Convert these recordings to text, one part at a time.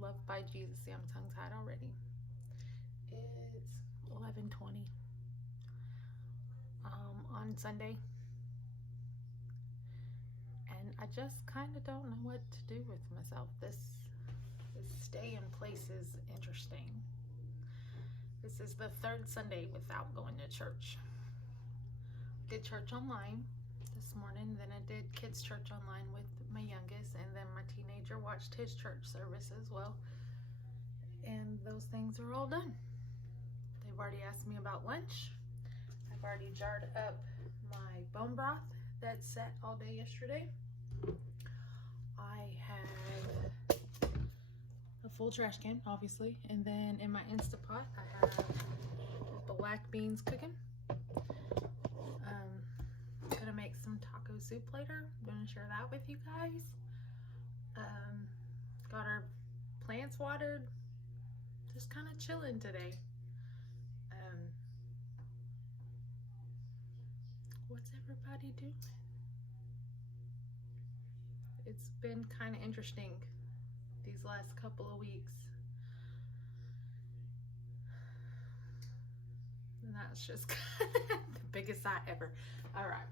Loved by Jesus. See, I'm tongue-tied already. It's 11:20 on Sunday, and I just kind of don't know what to do with myself. This stay in place is interesting. This is the third Sunday without going to church. Did church online this morning, then I did kids church online with my youngest, and then my teenager watched his church service as well, and those things are all done. They've already asked me about lunch. I've already jarred up my bone broth that sat all day yesterday. I have a full trash can, obviously, and then in my Instapot I have black beans cooking. Gonna make some taco soup later. I'm gonna share that with you guys. Got our plants watered. Just kind of chilling today. What's everybody doing? It's been kind of interesting these last couple of weeks. And that's just the biggest sigh ever. All right.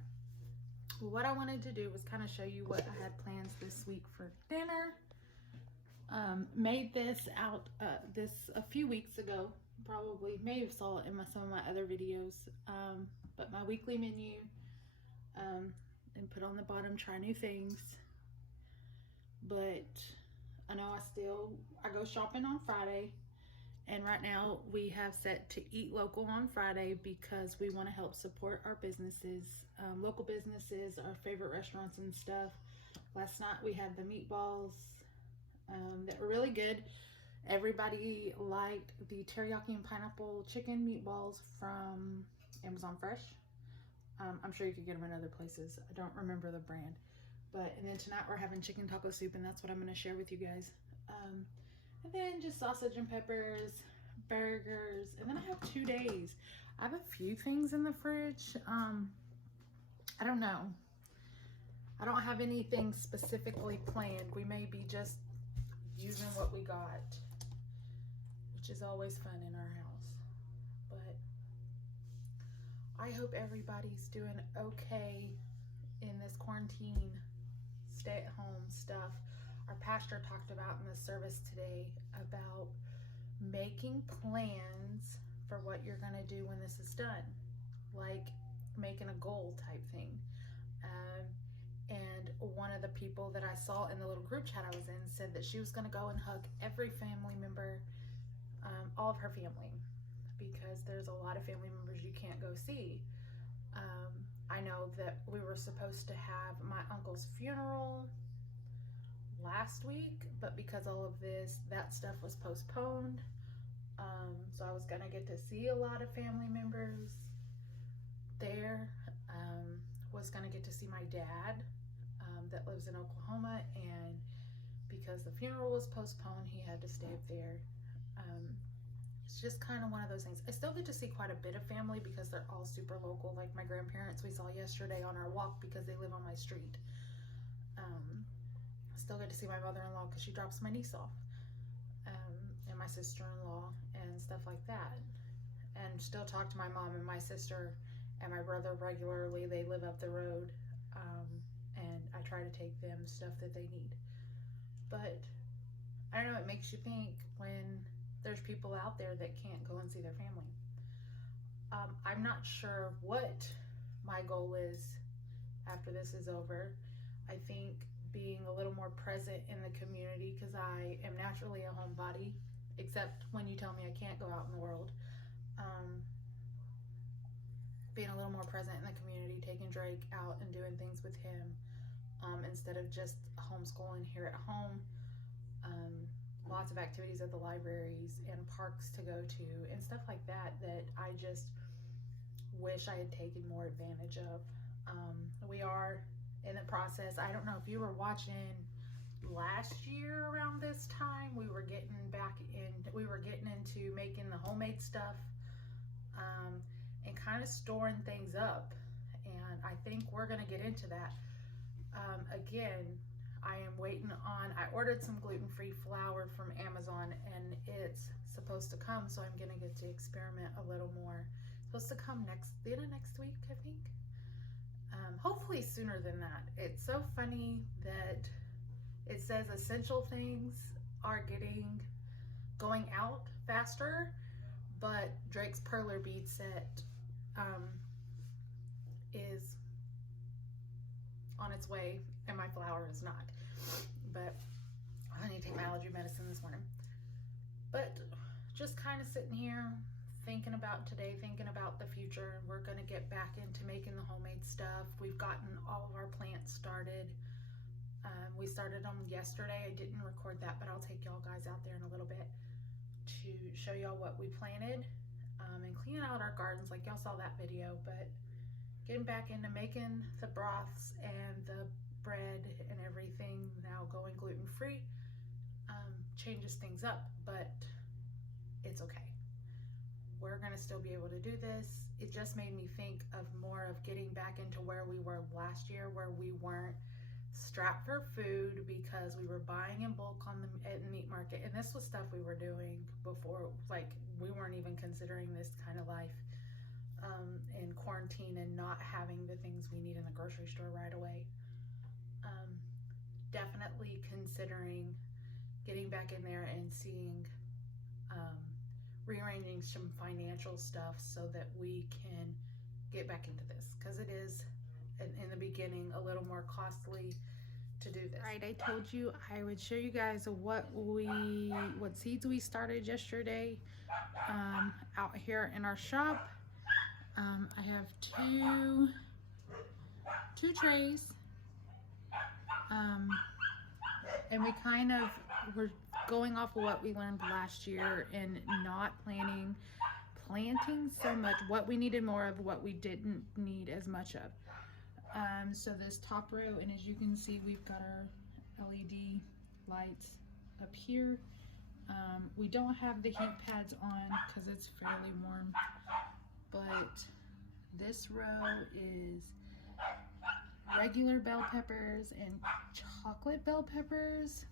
What I wanted to do was kind of show you what I had plans this week for dinner. Made this out a few weeks ago. Probably may have saw it in some of my other videos. But my weekly menu, and put on the bottom, try new things. But I know I go shopping on Friday. And right now we have set to eat local on Friday because we want to help support our businesses, local businesses, our favorite restaurants and stuff. Last night we had the meatballs that were really good. Everybody liked the teriyaki and pineapple chicken meatballs from Amazon Fresh. I'm sure you could get them in other places. I don't remember the brand. And then tonight we're having chicken taco soup, and that's what I'm going to share with you guys. And then just sausage and peppers, burgers, and then I have 2 days. I have a few things in the fridge. I don't know. I don't have anything specifically planned. We may be just using what we got, which is always fun in our house. But I hope everybody's doing okay in this quarantine, stay-at-home stuff. Our pastor talked about in the service today about making plans for what you're going to do when this is done, like making a goal type thing. And one of the people that I saw in the little group chat I was in said that she was going to go and hug every family member, all of her family, because there's a lot of family members you can't go see. I know that we were supposed to have my uncle's funeral last week, but because all of that stuff was postponed, so I was gonna get to see a lot of family members there. Was gonna get to see my dad that lives in Oklahoma, and because the funeral was postponed, he had to stay up there. It's just kind of one of those things. I still get to see quite a bit of family because they're all super local. Like my grandparents we saw yesterday on our walk because they live on my street. Still get to see my mother-in-law because she drops my niece off, and my sister-in-law and stuff like that, and still talk to my mom and my sister and my brother regularly. They live up the road, and I try to take them stuff that they need. But I don't know, it makes you think when there's people out there that can't go and see their family. I'm not sure what my goal is after this is over. I think being a little more present in the community, because I am naturally a homebody, except when you tell me I can't go out in the world. Being a little more present in the community, taking Drake out and doing things with him, instead of just homeschooling here at home. Lots of activities at the libraries and parks to go to and stuff like that I just wish I had taken more advantage of. We are in the process. I don't know if you were watching last year around this time, we were getting into making the homemade stuff, and kind of storing things up, and I think we're going to get into that. Again, I am waiting on, I ordered some gluten-free flour from Amazon and it's supposed to come, so I'm gonna get to experiment a little more. It's supposed to come the end of next week, I think. Hopefully sooner than that. It's so funny that it says essential things are going out faster, but Drake's perler bead set is on its way and my flour is not. But I need to take my allergy medicine this morning. But just kind of sitting here thinking about today, thinking about the future. We're going to get back into making the homemade stuff. We've gotten all of our plants started. We started them yesterday. I didn't record that, but I'll take y'all guys out there in a little bit to show y'all what we planted and cleaning out our gardens like y'all saw that video. But getting back into making the broths and the bread and everything, now going gluten-free, changes things up, but it's okay. We're gonna still be able to do this. It just made me think of more of getting back into where we were last year, where we weren't strapped for food because we were buying in bulk at the meat market, and this was stuff we were doing before, like we weren't even considering this kind of life in quarantine and not having the things we need in the grocery store right away. Definitely considering getting back in there and seeing rearranging some financial stuff so that we can get back into this, because it is in the beginning a little more costly to do this. Right, I told you I would show you guys what seeds we started yesterday out here in our shop. I have two trays, and we kind of were going off of what we learned last year and not planting so much, what we needed more of, what we didn't need as much of. So this top row, and as you can see, we've got our LED lights up here. We don't have the heat pads on because it's fairly warm, but this row is regular bell peppers and chocolate bell peppers.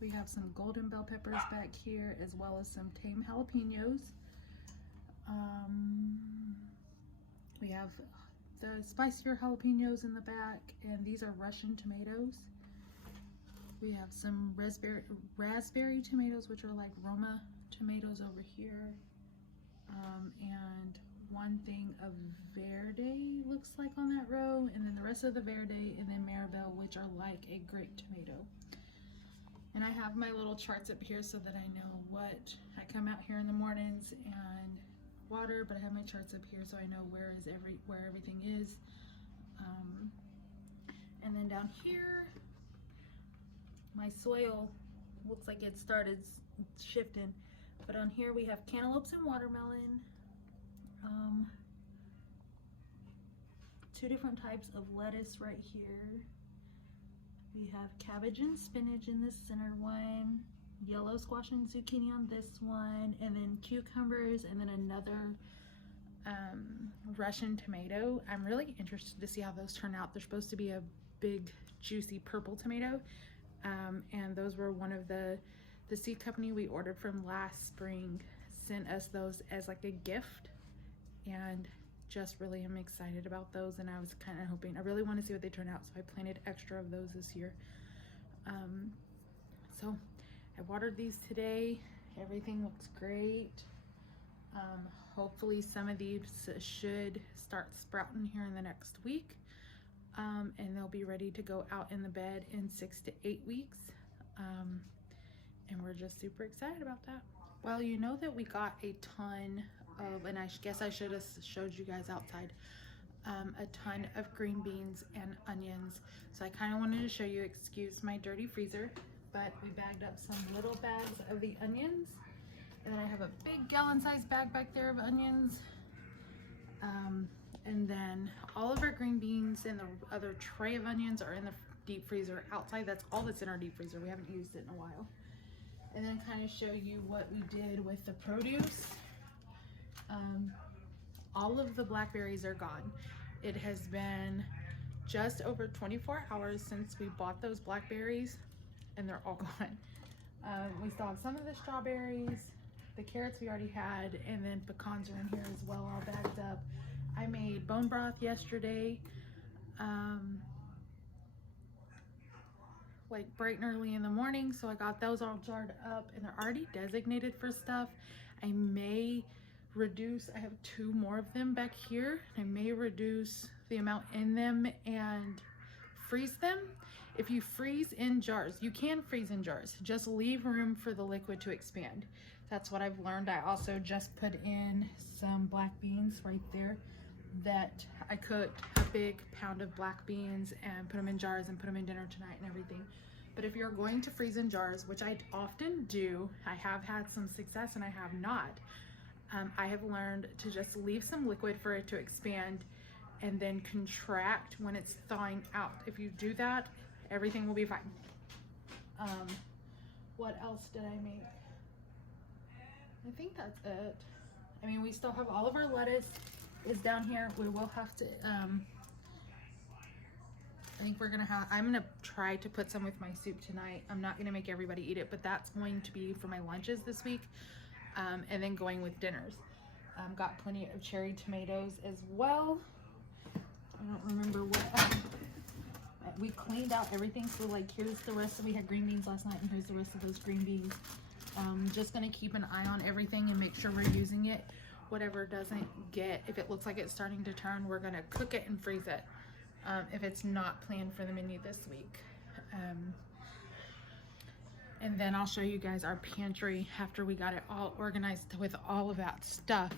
We have some golden bell peppers back here, as well as some tame jalapenos. We have the spicier jalapenos in the back, and these are Russian tomatoes. We have some raspberry tomatoes, which are like Roma tomatoes over here. And one thing of verde looks like on that row, and then the rest of the verde, and then maribel, which are like a grape tomato. And I have my little charts up here so that I know what, I come out here in the mornings and water, but I have my charts up here so I know where everything is. And then down here, my soil looks like it started shifting, but on here we have cantaloupes and watermelon, 2 different types of lettuce right here. We have cabbage and spinach in this center one, yellow squash and zucchini on this one, and then cucumbers, and then another Russian tomato. I'm really interested to see how those turn out. They're supposed to be a big, juicy purple tomato, and those were one of the seed company we ordered from last spring sent us those as like a gift, and just really am excited about those. And I was kind of hoping, I really want to see what they turn out, so I planted extra of those this year. So I watered these today. Everything looks great. Hopefully some of these should start sprouting here in the next week, and they'll be ready to go out in the bed in 6 to 8 weeks. And we're just super excited about that. Well, you know that we got a ton of, and I guess I should have showed you guys outside, a ton of green beans and onions. So I kind of wanted to show you, excuse my dirty freezer, but we bagged up some little bags of the onions, and then I have a big gallon-sized bag back there of onions, and then all of our green beans and the other tray of onions are in the deep freezer outside. That's all that's in our deep freezer. We haven't used it in a while. And then kind of show you what we did with the produce. All of the blackberries are gone. It has been just over 24 hours since we bought those blackberries, and they're all gone. We still have some of the strawberries, the carrots we already had, and then pecans are in here as well, all bagged up. I made bone broth yesterday, like bright and early in the morning, so I got those all jarred up, and they're already designated for stuff. I may reduce, I have 2 more of them back here. I may reduce the amount in them and freeze them. If you freeze in jars, you can freeze in jars, just leave room for the liquid to expand. That's what I've learned. I also just put in some black beans right there, that I cooked a big pound of black beans and put them in jars and put them in dinner tonight and everything. But if you're going to freeze in jars, which I often do, I have had some success and I have not, I have learned to just leave some liquid for it to expand and then contract when it's thawing out. If you do that, everything will be fine. What else did I make? I think that's it. I mean, we still have all of our lettuce is down here. We will have to, I think we're gonna have, I'm gonna try to put some with my soup tonight. I'm not gonna make everybody eat it, but that's going to be for my lunches this week. And then going with dinners. Got plenty of cherry tomatoes as well. I don't remember what, we cleaned out everything. So like, here's the rest of, we had green beans last night, and here's the rest of those green beans. Just gonna keep an eye on everything and make sure we're using it. Whatever doesn't get, if it looks like it's starting to turn, we're gonna cook it and freeze it. If it's not planned for the menu this week. And then I'll show you guys our pantry after we got it all organized with all of that stuff.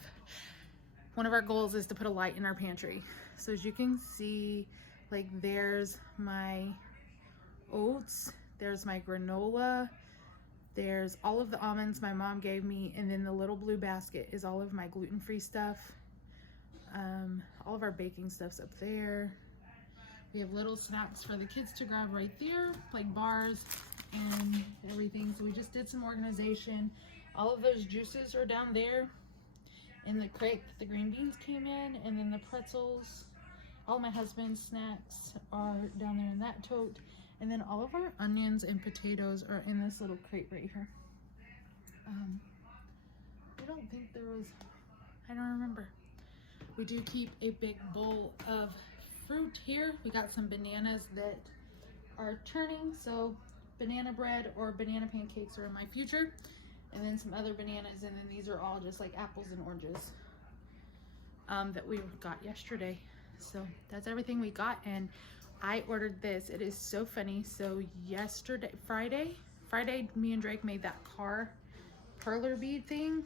One of our goals is to put a light in our pantry. So as you can see, like, there's my oats, there's my granola, there's all of the almonds my mom gave me, and then the little blue basket is all of my gluten-free stuff. All of our baking stuff's up there. We have little snacks for the kids to grab right there, like bars and everything. So we just did some organization. All of those juices are down there in the crate that the green beans came in, and then the pretzels, all my husband's snacks are down there in that tote, and then all of our onions and potatoes are in this little crate right here. I don't think there was, I don't remember. We do keep a big bowl of fruit here. We got some bananas that are turning, so banana bread or banana pancakes are in my future, and then some other bananas, and then these are all just like apples and oranges that we got yesterday. So that's everything we got, and I ordered this. It is so funny. So yesterday, Friday, me and Drake made that car perler bead thing,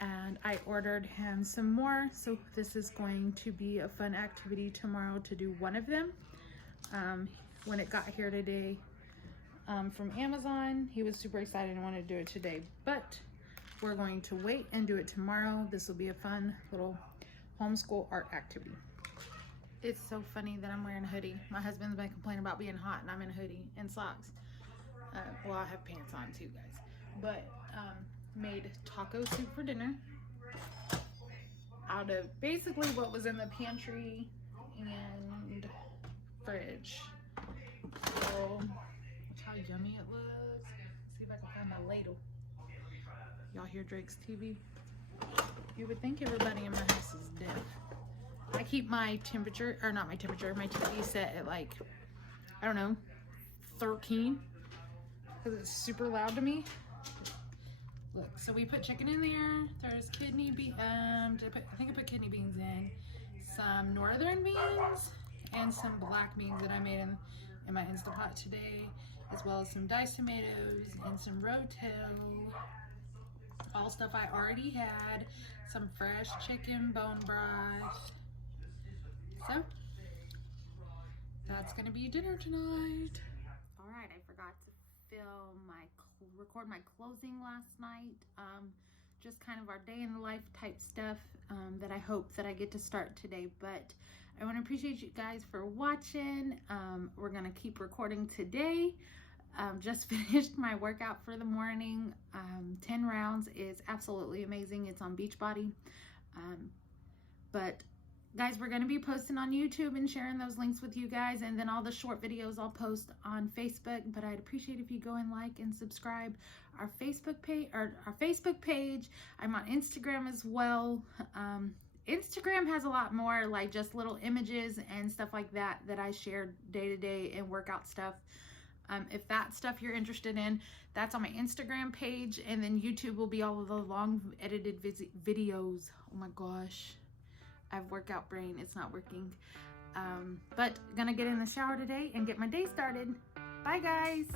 and I ordered him some more. So this is going to be a fun activity tomorrow to do one of them. When it got here today from Amazon, he was super excited and wanted to do it today, but we're going to wait and do it tomorrow. This will be a fun little homeschool art activity. It's so funny that I'm wearing a hoodie. My husband's been complaining about being hot, and I'm in a hoodie and socks. Well, I have pants on too, guys. But made taco soup for dinner out of basically what was in the pantry and fridge. So, watch how yummy it looks. See if I can find my ladle. Y'all hear Drake's TV? You would think everybody in my house is deaf. I keep my temperature, or not my temperature, my TV set at like, I don't know, 13, because it's super loud to me. Look, so we put chicken in there. There's kidney beans, I think I put kidney beans in, some northern beans, and some black beans that I made in my Instapot today, as well as some diced tomatoes and some rotel. All stuff I already had, some fresh chicken bone broth. So, that's gonna be dinner tonight. All right, I forgot to record my closing last night. Just kind of our day in the life type stuff that I hope that I get to start today. But I want to appreciate you guys for watching. We're gonna keep recording today. Just finished my workout for the morning. 10 rounds is absolutely amazing. It's on Beachbody. But Guys, we're going to be posting on YouTube and sharing those links with you guys, and then all the short videos I'll post on Facebook. But I'd appreciate if you go and like and subscribe our Facebook page. I'm on Instagram as well. Instagram has a lot more like just little images and stuff like that I share day to day and workout stuff. If that stuff you're interested in, that's on my Instagram page, and then YouTube will be all of the long edited videos. Oh my gosh, I have workout brain, it's not working. But gonna get in the shower today and get my day started. Bye guys.